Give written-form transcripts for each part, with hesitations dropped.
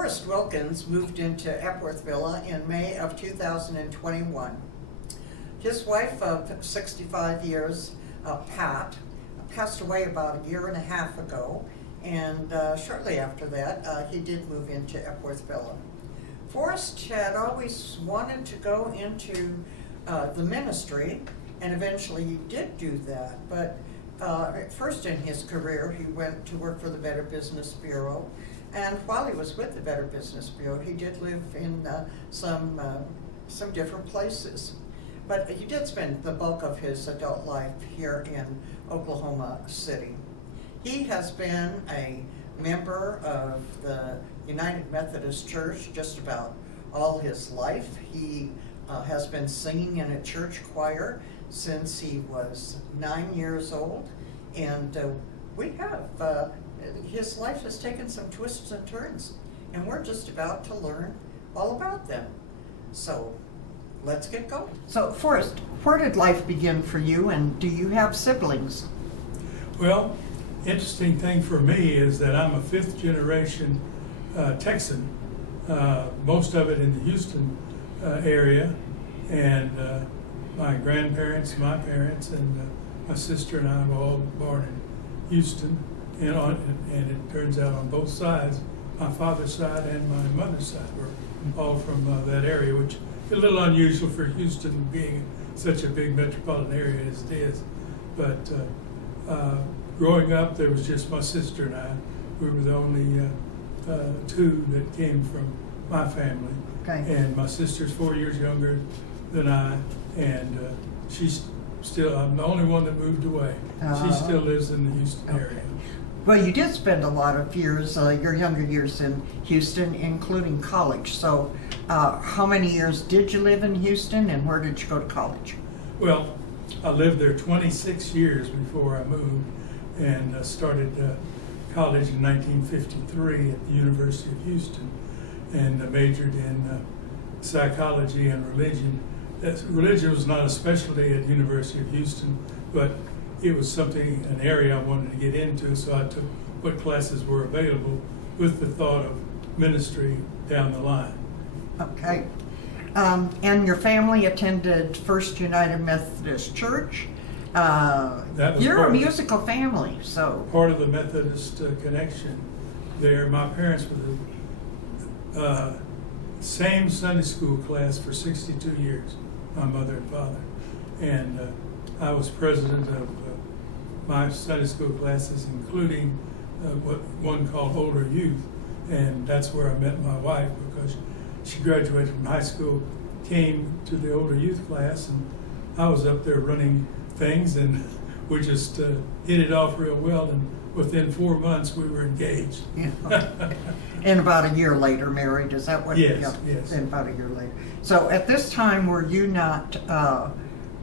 Forrest Wilkins moved into Epworth Villa in May of 2021. His wife of 65 years, Pat, passed away about a year and a half ago, and shortly after that, he did move into Epworth Villa. Forrest had always wanted to go into the ministry, and eventually he did do that, but first in his career, he went to work for the Better Business Bureau, and while he was with the Better Business Bureau, he did live in some different places. But he did spend the bulk of his adult life here in Oklahoma City. He has been a member of the United Methodist Church just about all his life. He has been singing in a church choir since he was 9 years old, and his life has taken some twists and turns, and we're just about to learn all about them. So let's get going. So Forrest, where did life begin for you, and do you have siblings? Well, interesting thing for me is that I'm a fifth generation Texan, most of it in the Houston area, and my grandparents, my parents, and my sister and I were all born in Houston, and it turns out on both sides, my father's side and my mother's side were all from that area, which is a little unusual for Houston being such a big metropolitan area as it is. But growing up, there was just my sister and I. We were the only two that came from my family. Okay. And my sister's 4 years younger than I, and I'm the only one that moved away. She still lives in the Houston area. Well, you did spend a lot of years, your younger years in Houston, including college. So how many years did you live in Houston, and where did you go to college? Well, I lived there 26 years before I moved, and started college in 1953 at the University of Houston, and majored in psychology and religion. Religion was not a specialty at the University of Houston, but it was an area I wanted to get into, so I took what classes were available with the thought of ministry down the line. Okay. And your family attended First United Methodist Church. You're a musical family, so. Part of the Methodist connection there. My parents were the same Sunday school class for 62 years, my mother and father. And I was president of my Sunday school classes, including what one called older youth. And that's where I met my wife, because she graduated from high school, came to the older youth class, and I was up there running things, and we just hit it off real well, and within 4 months we were engaged. Yeah. And about a year later married, is that what? Yes, yes. And about a year later. So at this time, were you not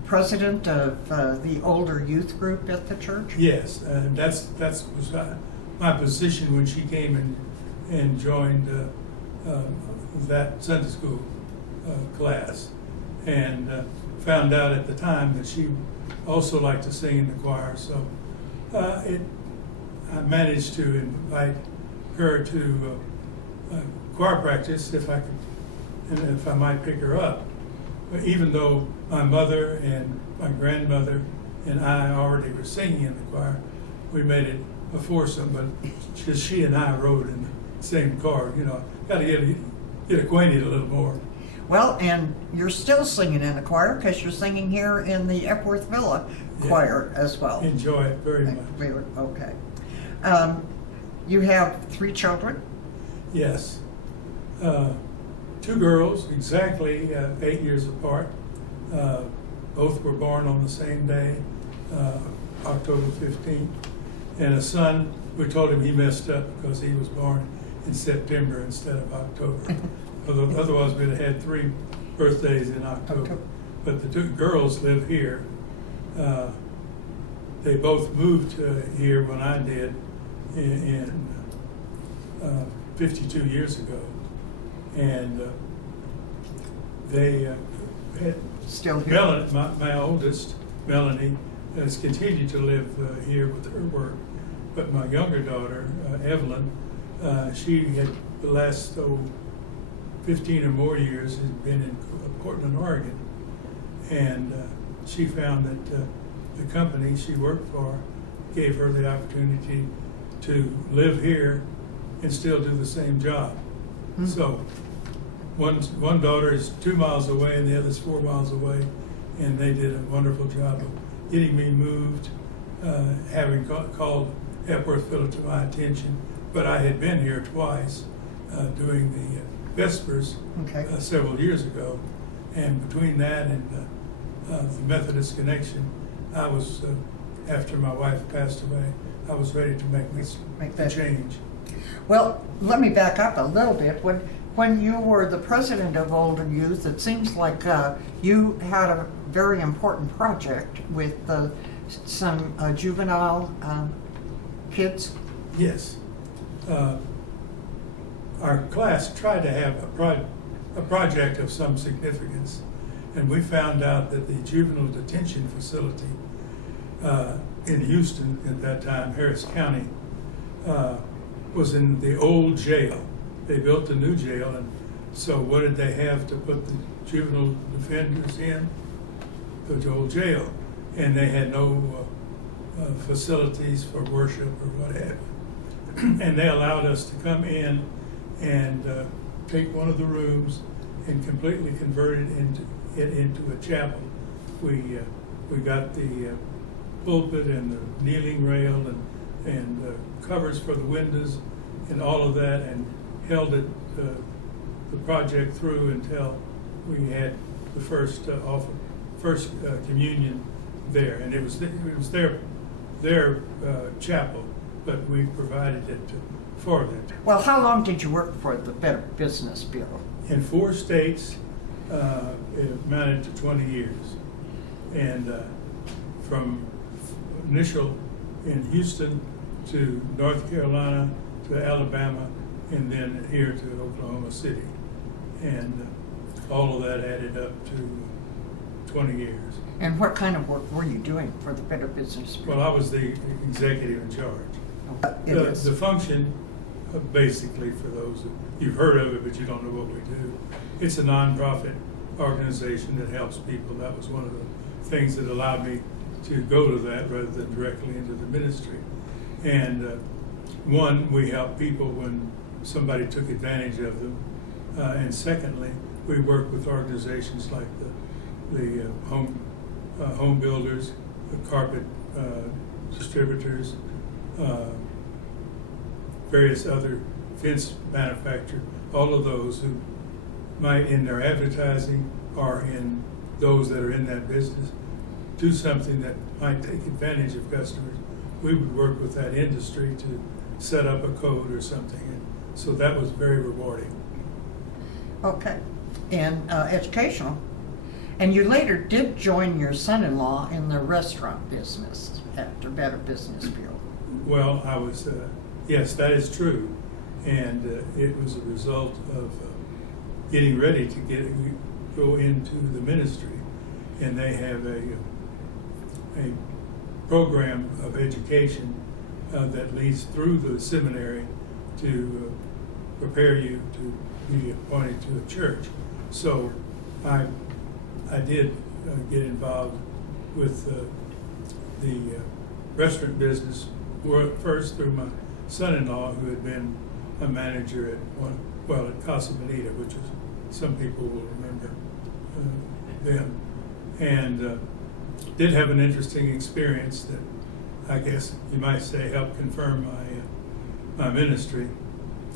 president of the older youth group at the church? Yes, and that's was my position when she came and joined that Sunday school class, and found out at the time that she also liked to sing in the choir. So I managed to invite her to choir practice if I could, and if I might pick her up. But even though my mother and my grandmother and I already were singing in the choir, we made it a foursome, but just she and I rode in the same car. Got to get acquainted a little more. Well, and you're still singing in the choir, because you're singing here in the Epworth Villa choir as well. Enjoy it very much. Okay. You have 3 children? Yes. 2 girls, exactly 8 years apart. Both were born on the same day, October 15th. And a son, we told him he messed up because he was born in September instead of October. Otherwise, we'd have had 3 birthdays in October. But the 2 girls live here. They both moved here when I did in 52 years ago. And they had Still here. Melanie, my oldest, Melanie, has continued to live here with her work. But my younger daughter, Evelyn, She had the last 15 or more years had been in Portland, Oregon, and she found that the company she worked for gave her the opportunity to live here and still do the same job. So one daughter is 2 miles away and the other's 4 miles away, and they did a wonderful job of getting me moved, having called Epworthville to my attention. But I had been here twice doing the Vespers several years ago, and between that and the Methodist connection, I was, after my wife passed away, I was ready to make the change. Well, let me back up a little bit. When you were the president of Older Youth, it seems like you had a very important project with some juvenile kids. Yes. Our class tried to have a project of some significance, and we found out that the juvenile detention facility in Houston at that time, Harris County, was in the old jail. They built a new jail, and so what did they have to put the juvenile defenders in? The old jail. And they had no facilities for worship or what have you. And they allowed us to come in and take one of the rooms and completely convert it into a chapel. We got the pulpit and the kneeling rail and covers for the windows and all of that, and held it the project through until we had the first communion there, and it was their chapel, but we provided it for them. Well, how long did you work for the Better Business Bureau? In 4 states, it amounted to 20 years, and from initial in Houston to North Carolina to Alabama, and then here to Oklahoma City, and all of that added up to 20 years. And what kind of work were you doing for the Better Business Bureau? Well, I was the executive in charge. The function, basically, for those you've heard of it, but you don't know what we do, it's a nonprofit organization that helps people. That was one of the things that allowed me to go to that rather than directly into the ministry. And one, we help people when somebody took advantage of them, and secondly, we work with organizations like the home builders, the carpet distributors, various other fence manufacturers, all of those who might, in their advertising or in those that are in that business, do something that might take advantage of customers. We would work with that industry to set up a code or something. And so that was very rewarding. Okay. And educational. And you later did join your son-in-law in the restaurant business after Better Business Bureau. Well, I was, yes, that is true. And it was a result of getting ready to go into the ministry. And they have a program of education that leads through the seminary to prepare you to be appointed to a church. So I did get involved with the restaurant business first through my son-in-law, who had been a manager at Casa Bonita, which is, some people will remember them, and did have an interesting experience that I guess you might say helped confirm my ministry.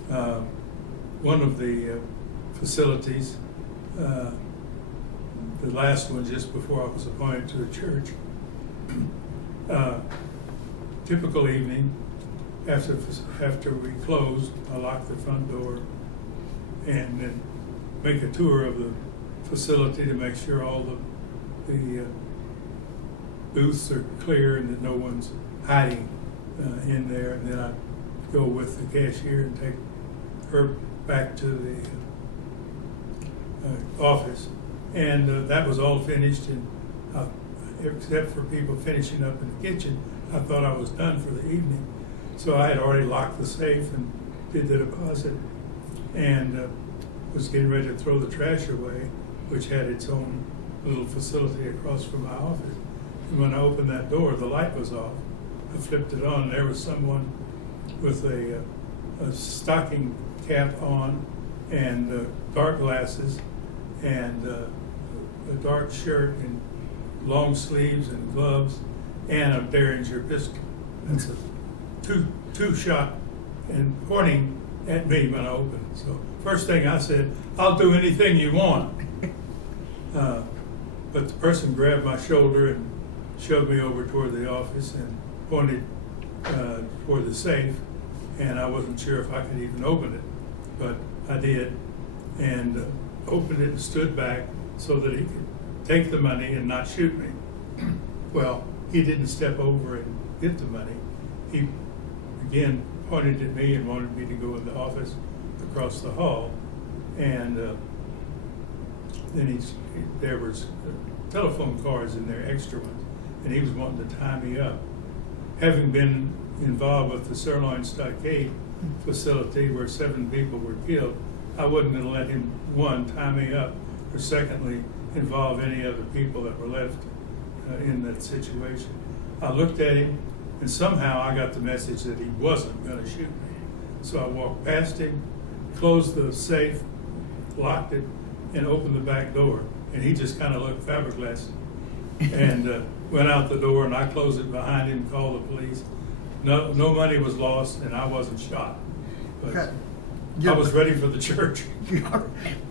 One of the facilities, the last one just before I was appointed to a church, typical evening, after we closed, I locked the front door and then make a tour of the facility to make sure all the booths are clear and that no one's hiding in there. And then I go with the cashier and take her back to the office. And that was all finished, and except for people finishing up in the kitchen, I thought I was done for the evening. So I had already locked the safe and did the deposit, and was getting ready to throw the trash away, which had its own little facility across from my office. And when I opened that door, the light was off. I flipped it on, and there was someone with a stocking cap on and dark glasses and a dark shirt and long sleeves and gloves and a Derringer pistol. That's a two shot and pointing at me when I opened it. So first thing I said, "I'll do anything you want." But the person grabbed my shoulder and shoved me over toward the office and pointed toward the safe, and I wasn't sure if I could even open it, but I did, and opened it and stood back so that he could take the money and not shoot me. Well, he didn't step over and get the money. He again pointed at me and wanted me to go in the office across the hall, and then there was telephone cards in there, extra ones, and he was wanting to tie me up. Having been involved with the Sirloin Stockade facility where 7 people were killed, I wouldn't have let him, one, tie me up, or secondly, involve any other people that were left in that situation. I looked at him, and somehow I got the message that he wasn't going to shoot me. So I walked past him, closed the safe, locked it, and opened the back door. And he just kind of looked fiberglass and went out the door, and I closed it behind him, called the police. No money was lost, and I wasn't shot. But I was ready for the church.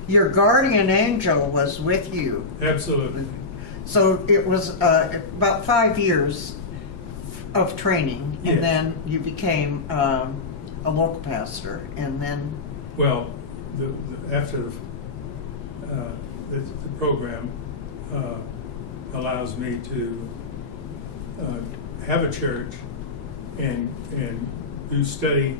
Your guardian angel was with you. Absolutely. So it was about 5 years of training, and Yes. then you became a local pastor, and then... Well, after the program allows me to have a church and do study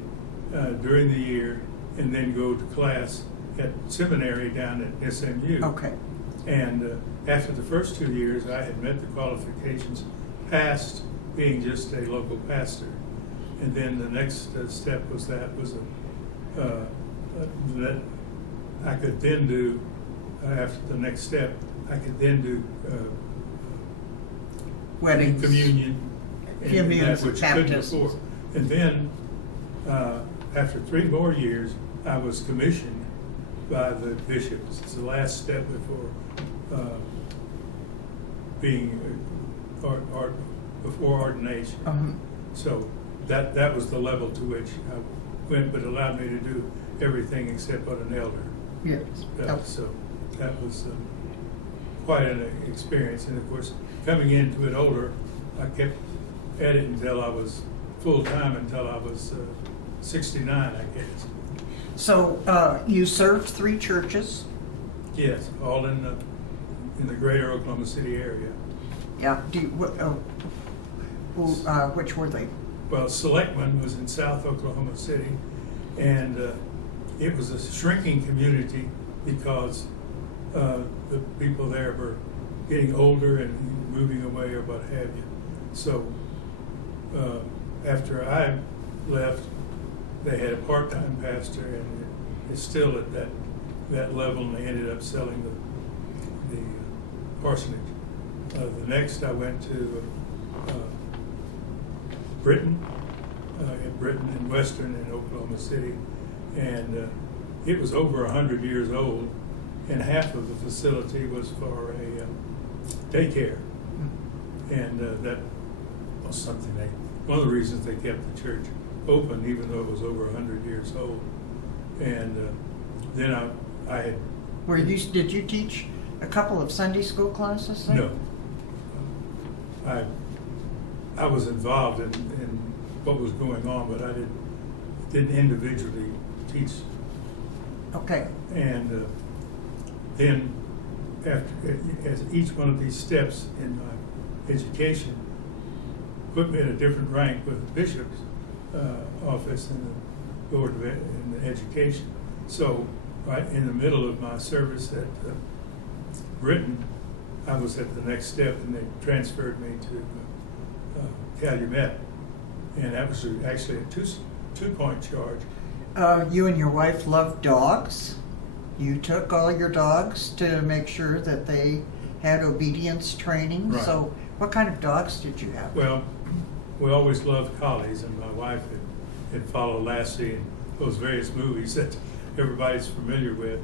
during the year, and then go to class at seminary down at SMU. Okay. And after the first 2 years, I had met the qualifications past being just a local pastor. And then the next step was that I could then do, after the next step, I could then do Weddings. communion, Communions, which couldn't baptisms. before. And then, after 3 more years, I was commissioned by the bishops. It's the last step before being before ordination. Uh-huh. So that was the level to which I went, but allowed me to do everything except what an elder Yes. does. So that was quite an experience. And of course, coming into it older, I kept at it until I was full-time, until I was 69, I guess. So you served 3 churches? Yes, all in the greater Oklahoma City area. Yeah. Which were they? Well, Selectman was in South Oklahoma City, and it was a shrinking community because the people there were getting older and moving away or what have you. So after I left, they had a part-time pastor, and it's still at that level, and they ended up selling the parsonage. The next, I went to Britain and Western in Oklahoma City, and it was over 100 years old, and half of the facility was for a daycare, and that was something one of the reasons they kept the church open, even though it was over 100 years old. And then I had... Did you teach a couple of Sunday school classes then? No. I was involved in what was going on, but I didn't individually teach. Okay. And then as each one of these steps in my education put me in a different rank with the bishop's office and the board in the education. So right in the middle of my service at Britain, I was at the next step, and they transferred me to Calumet, and that was actually a two-point charge. You and your wife love dogs. You took all your dogs to make sure that they had obedience training. Right. So what kind of dogs did you have? Well, we always loved collies, and my wife had followed Lassie in those various movies that everybody's familiar with.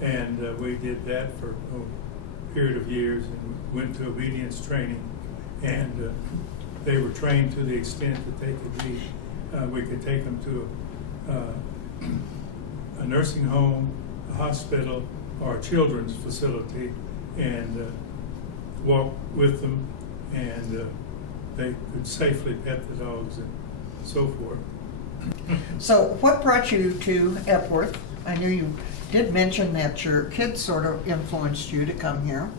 And we did that for a period of years and went to obedience training. And they were trained to the extent that they could be. We could take them to a nursing home, a hospital, or a children's facility and walk with them, and they could safely pet the dogs and so forth. So what brought you to Epworth? I knew you did mention that your kids sort of influenced you to come here.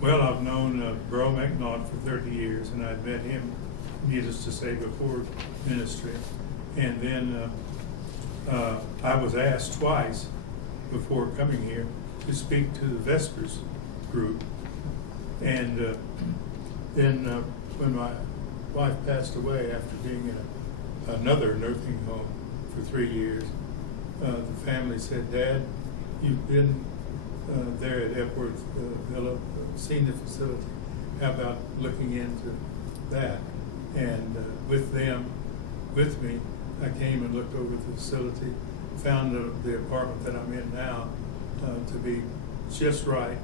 Well, I've known Burl McNaught for 30 years, and I'd met him, needless to say, before ministry. And then I was asked twice before coming here to speak to the Vespers group. And then when my wife passed away after being in another nursing home for 3 years, the family said, "Dad, you've been there at Epworth Villa, seen the facility. How about looking into that?" And with them, with me, I came and looked over the facility, found the apartment that I'm in now to be just right.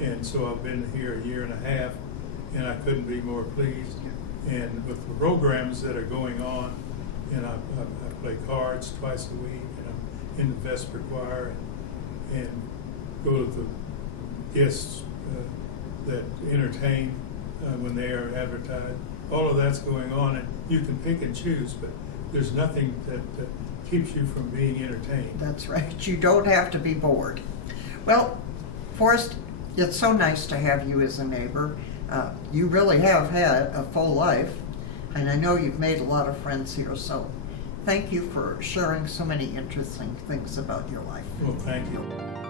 And so I've been here a year and a half, and I couldn't be more pleased. And with the programs that are going on, and I play cards twice a week, and I'm in the Vesper choir, and go to the guests that entertain when they are advertised. All of that's going on, and you can pick and choose, but there's nothing that keeps you from being entertained. That's right. You don't have to be bored. Well, Forrest, it's so nice to have you as a neighbor. You really have had a full life, and I know you've made a lot of friends here, so thank you for sharing so many interesting things about your life. Well, thank you.